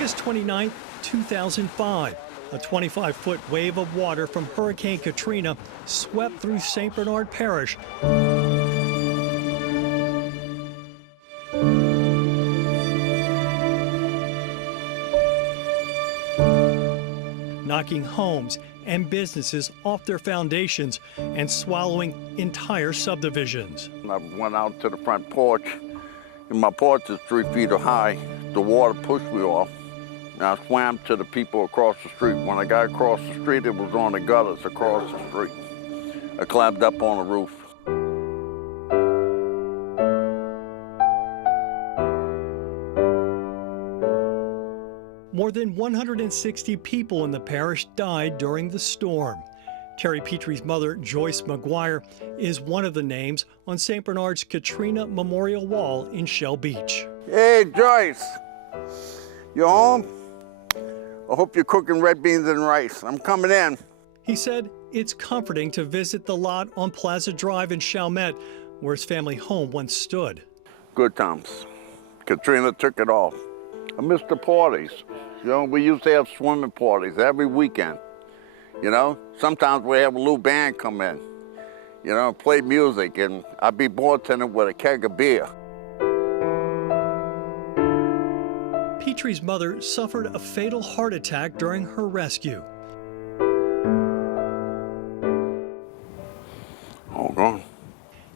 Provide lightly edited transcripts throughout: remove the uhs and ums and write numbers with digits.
August 29, 2005, a 25-foot wave of water from Hurricane Katrina swept through St. Bernard Parish, knocking homes and businesses off their foundations and swallowing entire subdivisions. I went out to the front porch, and my porch is 3 feet high. The water pushed me off, and I swam to the people across the street. When I got across the street, it was on the gutters across the street. I climbed up on the roof. More than 160 people in the parish died during the storm. Terry Petrie's mother, Joyce McGuire, is one of the names on St. Bernard's Katrina Memorial Wall in Shell Beach. Hey, Joyce, you home? I hope you're cooking red beans and rice. I'm coming in. He said it's comforting to visit the lot on Plaza Drive in Chalmette, where his family home once stood. Good times. Katrina took it all. I miss the parties. You know, we used to have swimming parties every weekend. You know, sometimes we have a little band come in, you know, play music, and I'd be bartending with a keg of beer. Petrie's mother suffered a fatal heart attack during her rescue. All gone.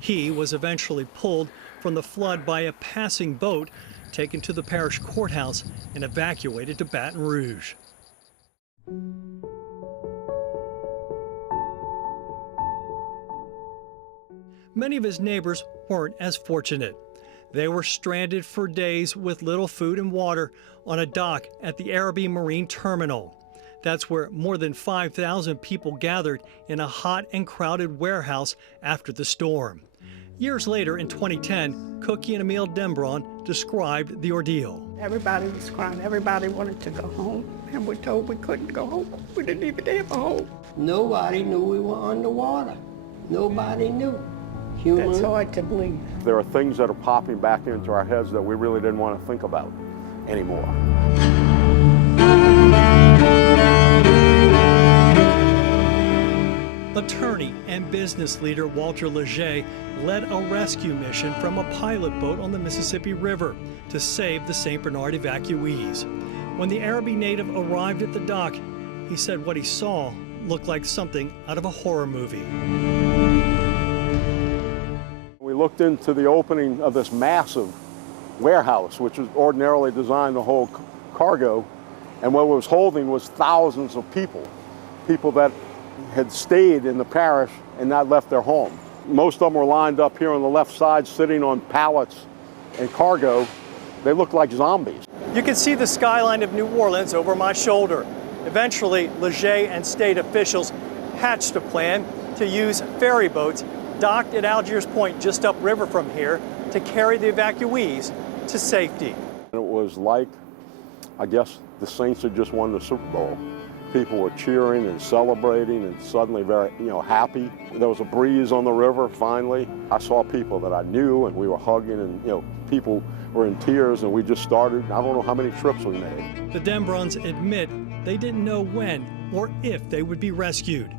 He was eventually pulled from the flood by a passing boat, taken to the parish courthouse, and evacuated to Baton Rouge. Many of his neighbors weren't as fortunate. They were stranded for days with little food and water on a dock at the Araby Marine Terminal. That's where more than 5,000 people gathered in a hot and crowded warehouse after the storm. Years later, in 2010, Cookie and Emil Dembron described the ordeal. Everybody was crying. Everybody wanted to go home, and we're told we couldn't go home. We didn't even have a home. Nobody knew we were underwater. Nobody knew. That's hard to believe. There are things that are popping back into our heads that we really didn't want to think about anymore. Attorney and business leader Walter Leger led a rescue mission from a pilot boat on the Mississippi River to save the St. Bernard evacuees. When the Araby native arrived at the dock, he said what he saw looked like something out of a horror movie. We looked into the opening of this massive warehouse, which was ordinarily designed to hold cargo, and what it was holding was thousands of people that had stayed in the parish and not left their home. Most of them were lined up here on the left side, sitting on pallets and cargo. They looked like zombies. You can see the skyline of New Orleans over my shoulder. Eventually, Leger and state officials hatched a plan to use ferry boats docked at Algiers Point just upriver from here to carry the evacuees to safety. It was like, I guess, the Saints had just won the Super Bowl. People were cheering and celebrating and suddenly very, happy. There was a breeze on the river, finally. I saw people that I knew and we were hugging and, people were in tears and we just started. I don't know how many trips we made. The Dembrons admit they didn't know when or if they would be rescued.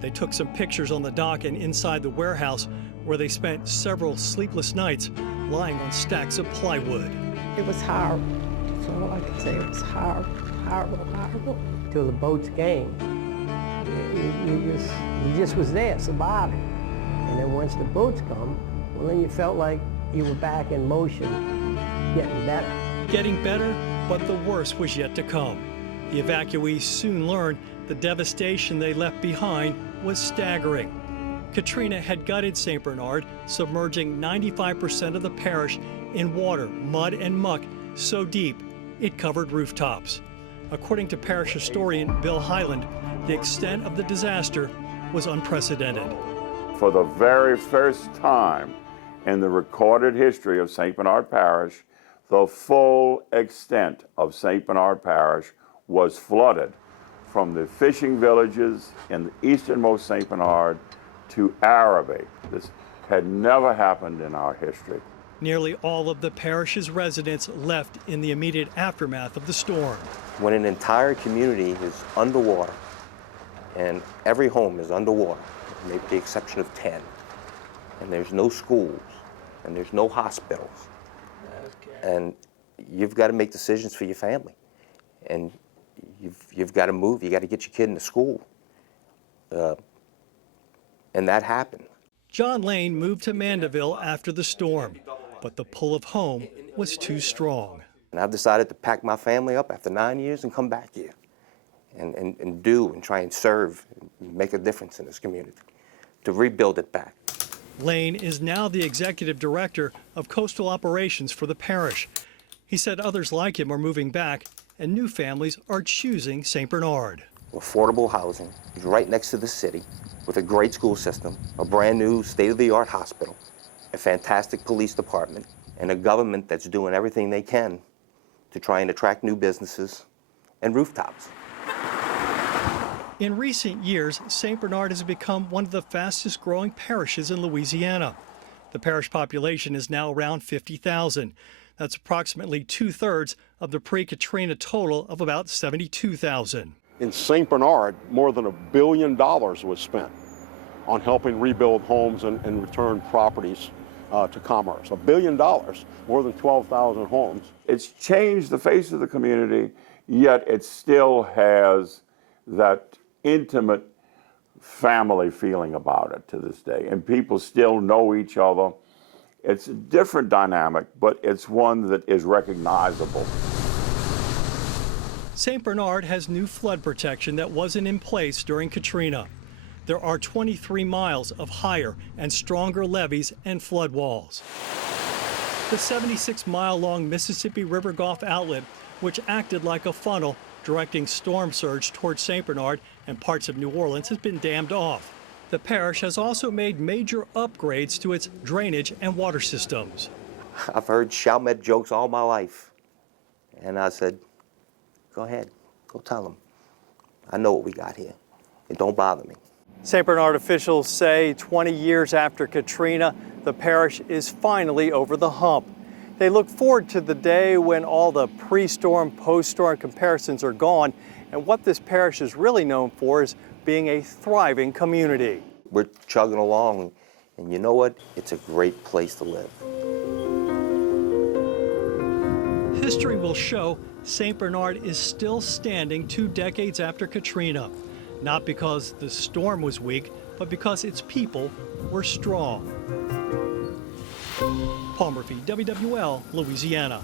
They took some pictures on the dock and inside the warehouse where they spent several sleepless nights lying on stacks of plywood. It was horrible. That's all I can say. It was horrible, horrible, horrible. Till the boats came, you just was there, surviving. And then once the boats come, well, then you felt like you were back in motion, getting better. Getting better, but the worst was yet to come. The evacuees soon learned the devastation they left behind was staggering. Katrina had gutted St. Bernard, submerging 95% of the parish in water, mud, and muck so deep it covered rooftops. According to parish historian Bill Highland, the extent of the disaster was unprecedented. For the very first time in the recorded history of St. Bernard Parish, the full extent of St. Bernard Parish was flooded from the fishing villages in the easternmost St. Bernard to Araby. This had never happened in our history. Nearly all of the parish's residents left in the immediate aftermath of the storm. When an entire community is underwater, and every home is underwater, maybe with the exception of 10, and there's no schools, and there's no hospitals, and you've got to make decisions for your family, and you've got to move, you got to get your kid into school, and that happened. John Lane moved to Mandeville after the storm, but the pull of home was too strong. And I've decided to pack my family up after 9 years and come back here and do and try and serve and make a difference in this community, to rebuild it back. Lane is now the executive director of coastal operations for the parish. He said others like him are moving back and new families are choosing St. Bernard. Affordable housing is right next to the city with a great school system, a brand new state-of-the-art hospital, a fantastic police department, and a government that's doing everything they can to try and attract new businesses and rooftops. In recent years, St. Bernard has become one of the fastest growing parishes in Louisiana. The parish population is now around 50,000. That's approximately 2/3 of the pre-Katrina total of about 72,000. In St. Bernard, more than $1 billion was spent on helping rebuild homes and return properties to commerce. $1 billion, more than 12,000 homes. It's changed the face of the community, yet it still has that intimate family feeling about it to this day. And people still know each other. It's a different dynamic, but it's one that is recognizable. St. Bernard has new flood protection that wasn't in place during Katrina. There are 23 miles of higher and stronger levees and flood walls. The 76-mile-long Mississippi River Gulf outlet, which acted like a funnel directing storm surge towards St. Bernard and parts of New Orleans, has been dammed off. The parish has also made major upgrades to its drainage and water systems. I've heard Chalmette jokes all my life, and I said, go ahead, go tell them. I know what we got here. It don't bother me. St. Bernard officials say 20 years after Katrina, the parish is finally over the hump. They look forward to the day when all the pre-storm, post-storm comparisons are gone, and what this parish is really known for is being a thriving community. We're chugging along, and you know what? It's a great place to live. History will show St. Bernard is still standing 2 decades after Katrina, not because the storm was weak, but because its people were strong. Paul Murphy, WWL, Louisiana.